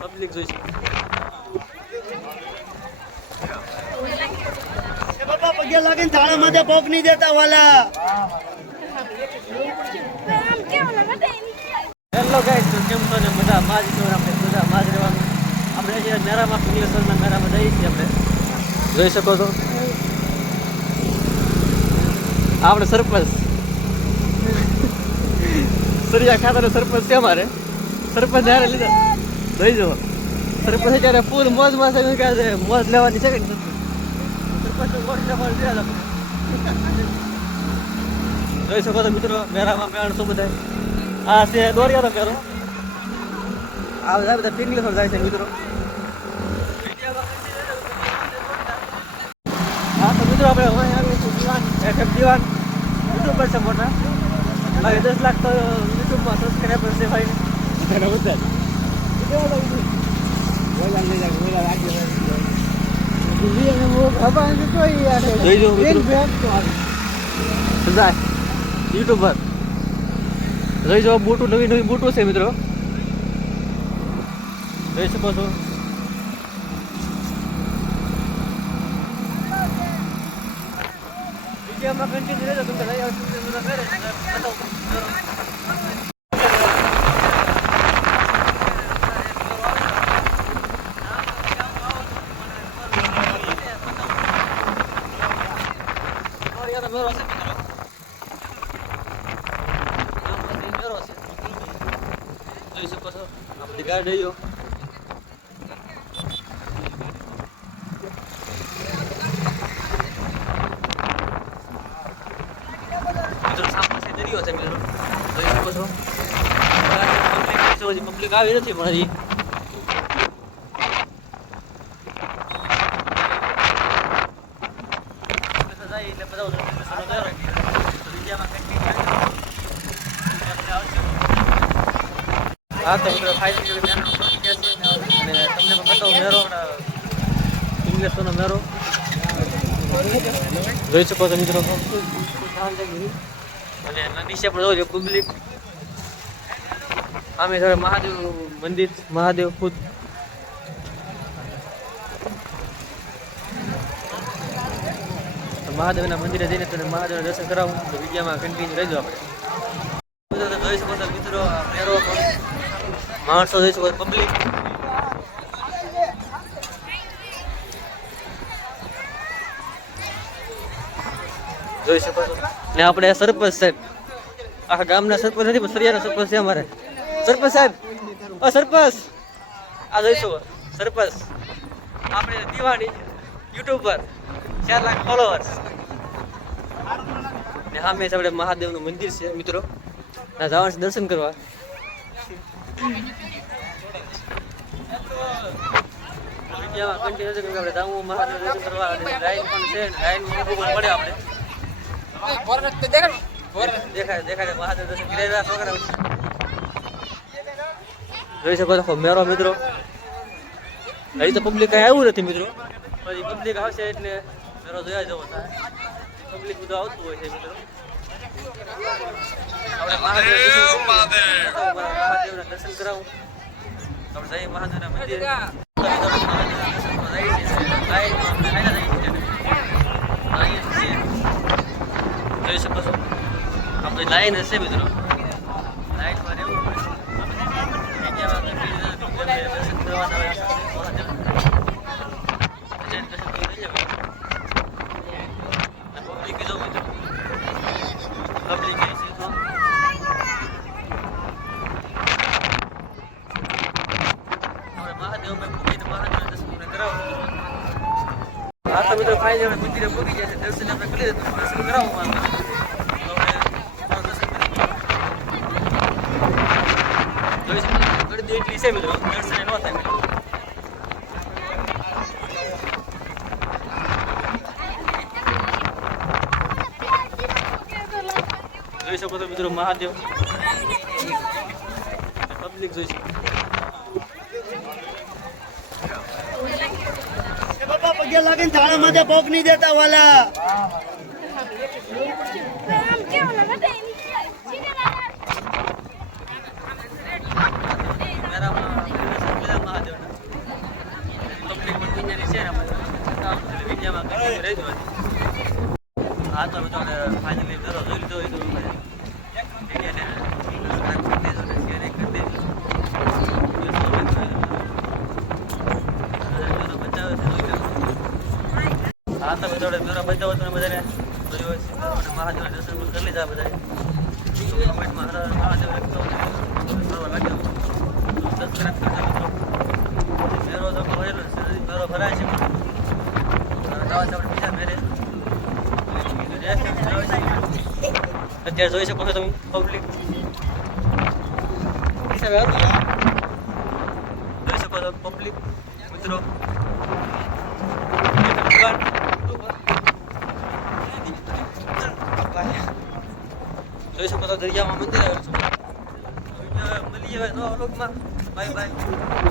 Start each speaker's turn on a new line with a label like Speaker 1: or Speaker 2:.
Speaker 1: Public જોઈ છે
Speaker 2: એ બાપા પગે લાગીને થાળા માથે પોક નહીં દેતા વાલા.
Speaker 1: હેલો ગાઈસ તો કેમ છો ને? બધા માજ તો આપણે? બધા માજ રહેવાનું. આપણે જે મેરામાં પિંગલેશ્વરના મેરામાં જઈએ છીએ આપણે. જોઈ શકો છો? આપણે સરપંચ. સરિયા ખાતાનો સરપંચ છે અમારે. સરપંચ જયારે લીધા. જોઈ જુઓ સરપંચ ત્યારે ફૂલ કે આજે મોજ લેવાની છે કે પછી મોજ લેવાની છે જોઈ શકો છો મિત્રો મેરામાં મેળ શું બધા આ છે દોરિયાનો મેરો આ બધા બધા પિંગલેશ્વર જાય છે મિત્રો. હા, તો મિત્રો આપણે હવે આવી છું દિવાન એફએફ દિવાન. યુટ્યુબર છે મોટા. મારે દસ લાખ તો યુટ્યુબમાં સબસ્ક્રાઈબર છે ભાઈ. એના બધા જોઈ જો સમજાય યુટ્યુબર જોઈ જો બૂટું નવી નવી બૂટું છે મિત્રો જોઈ શકો છો વિડીયોમાં કન્ટિન્યુ રહેજો કેમ કે લઈ આવશું તો બધા કરે છે. બતાવું. દોરિયાનો મેળો છે મિત્રો. મેળો છે. જોઈ શકો છો. આ ગાર્ડ રહ્યો દરિયો છે મિત્રો જોઈ શકો છો. પબ્લિક આવી નથી પણ હજી જાય એટલે બધા ઉતરે એટલે સરો ગયો. તો બીજામાં કંઈક કંઈક આપણે આવશું. હા, તો મિત્રો ફાઇનલી અને તમને પણ બતાવું મેરો ઇંગ્લિશનો મેરો જોઈ મિત્રો. અને નીચે પણ જોજો પબ્લિક આમે હવે મહાદેવ મંદિર, મહાદેવ ખુદ. મહાદેવના મંદિરે જઈને તને મહાદેવના દર્શન કરાવું, તો વિડીયોમાં કન્ટિન્યુ રહેજો આપણે. જોઈ શકો છો મિત્રો મેરો માણસો જોઈ શકો પબ્લિક જોઈ શકો ને આપણે સરપંચ સાહેબ. આખા ગામના સરપંચ નથી, પણ સરિયાના સરપંચ છે અમારે. સરપંચ સાહેબ ઓ સરપંચ. આ જોઈ શકો, સરપંચ. આપણે દિવાળી પર ચાર લાખ ફોલોવર્સ ને હા મેં આપણે મહાદેવનું મંદિર છે, મિત્રો. ના, જવાનું દર્શન કરવા. વિડીયોમાં કન્ટિન્યુ છે કે આપણે જાવું મહાદેવ દર્શન કરવા લાઈન પણ છે પણ પડે આપણે દેખાય દેખાય દર્શન રહ્યા છોકરા જોઈ શકો છો મેરો મિત્રો હજી તો પબ્લિક કઈ આવ્યું નથી મિત્રો પછી પબ્લિક આવશે એટલે મેરો જોયા જવો પબ્લિક બધું આવતું હોય છે મિત્રો આપણે મહાદેવ. મહાદેવના દર્શન કરાવું. જઈએ મહાદેવના મંદિરે. જોઈ શકો છો આપણે લાઈન હશે મિત્રો લાઈનમાં રહેવું પડે ઇન્ડિયામાં કંઈ દર્શન કરવાના હોય આપણે મહાદેવ જઈને દર્શન કરી લઈ જવાય. અને પબ્લિક જો મિત્રો પબ્લિક એ છે તો આપણે મહાદેવમાં પૂગીને મહાદેવના દર્શન આપણે હા તો મિત્રો ફાઇનલ આપણે મંદિરે પહોંચી ગયા દર્શન કરી લીધું દર્શન તો જોઈ શકો છો મિત્રો મહાદેવ. પબ્લિક જોઈ શકો.
Speaker 2: પગે લાગીને થાળા માટે પોક નહીં દેતા વાલા.
Speaker 1: હા તો ફાઇનલી દરરોજ જોઈ લીધો તમે થોડે મેરો બચાવો તમે બધાને જોયો છે. અને મહાદેવના દર્શન પણ કરી લીધા બધાએ. કરવા લાગ્યો. સબસ્ક્રાઇબ કરજો મિત્રો. મેરો ભરાય છે અત્યારે જોઈ શકો છો તમે પબ્લિક જોઈ શકો છો પબ્લિક મિત્રો છો દરિયામાં મંદિર આવેલું છે. મળીએ નવા વ્લોગમાં બાય બાય.